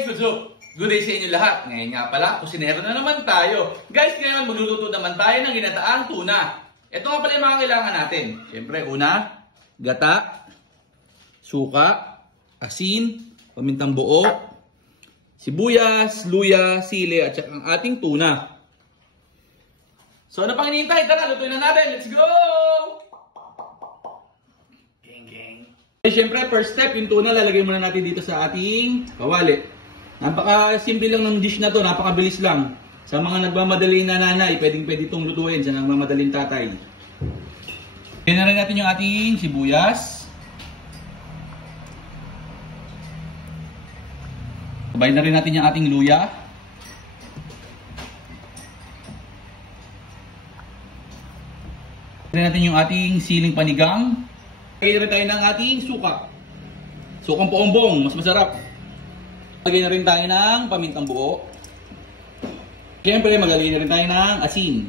guys, what's up? Good day sa inyo lahat. Ngayon nga pala, kusinero na naman tayo. Guys, ngayon magluluto naman tayo ng ginataang tuna. Ito nga pala yung mga kailangan natin. Siyempre, una, gata, suka, asin, pamintang buo, sibuyas, luya, sili, at saka ang ating tuna. So, ano pang hinihintay? Tara, lutuin na natin. Let's go! Siyempre, first step, yung tuna, lalagay muna natin dito sa ating kawali. Napaka-simple lang ng dish na to, napakabilis lang. Sa mga nagmamadali na nanay, pwedeng-pwede itong lutuin sa nagmamadaling tatay. Kaya na rin natin yung ating sibuyas. Sabay na rin natin yung ating luya. Kaya natin yung ating siling panigang. Lagay na rin tayo ng ating suka. Sukang poombong, mas masarap. Lagay na rin tayo ng pamintang buo. Siyempre, magalagay na rin tayo ng asin.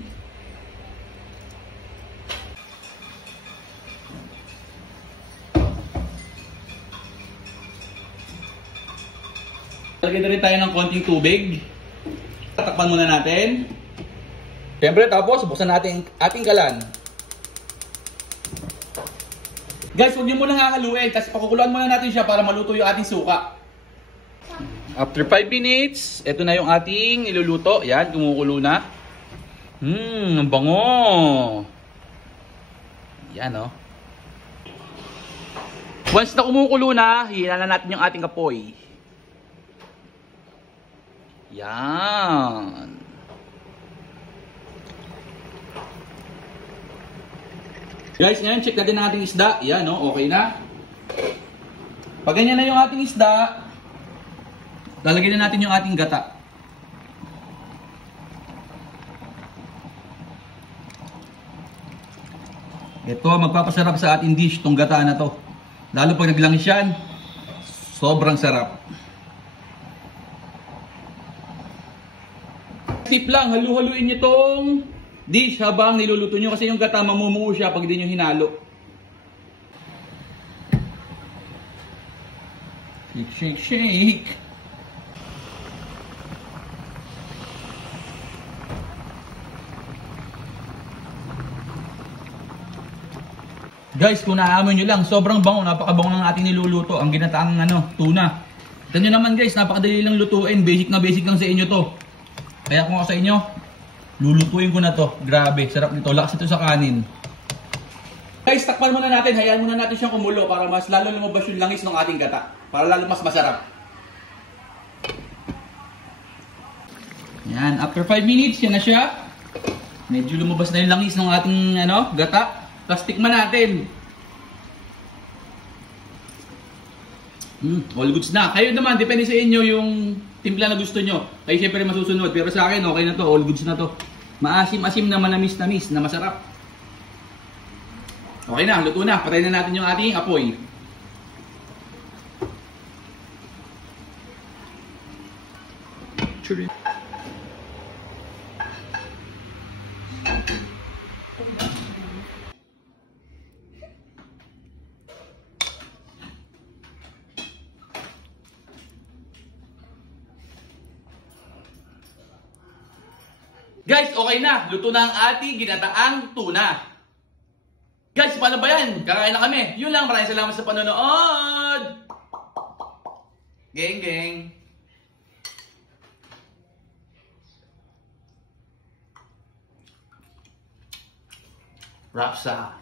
Lagay na rin tayo ng konting tubig. Tatakpan muna natin. Siyempre, tapos buksan natin ating kalan. Guys, huwag niyo muna hahaluin kasi pakukuluan muna natin siya para maluto yung ating suka. After 5 minutes, ito na yung ating niluluto. Yan, kumukulo na. Ang bango. Yan, oh. Once na kumukulo na, hihina na natin yung ating apoy. Yan. Guys, ngayon check natin ang ating isda. Yan, no? Okay na. Pag ganyan na yung ating isda, lalagyan na natin yung ating gata. Ito, magpapasarap sa ating dish, itong gata na to. Lalo pag naglangis yan, sobrang sarap. Tip lang, halu-haluin nyo itong dish habang niluluto nyo kasi yung gata mamumuo siya pag hindi nyo hinalo. Shake, shake, shake. Guys, kung naamoy nyo lang, sobrang bango, napakabango ng ating niluluto, ang ginataang tuna. Ito nyo naman guys, napakadali lang lutuin, basic na basic lang sa inyo to. Kaya kung ako sa inyo, lulutuin ko na to. Grabe, sarap nito. Lakas ito sa kanin. Guys, takpan muna natin. Hayaan muna natin siyang kumulo para mas lalo lumabas yung langis ng ating gata. Para lalo mas masarap. Yan, after 5 minutes, yan na siya. Medyo lumabas na yung langis ng ating gata. Tapos tikman natin. All goods na. Kayo naman, depende sa inyo yung timpla na gusto nyo. Kayo syempre masusunod. Pero sa akin, okay na to. All goods na to. Maasim-asim na manamis-namis na masarap. Okay na, luto na. Patayin na natin yung ating apoy. Guys, okay na. Luto na ang ating ginataang tuna. Guys, paano ba yan? Kakain na kami. Yun lang. Maraming salamat sa panonood. Geng, geng. Rapsa.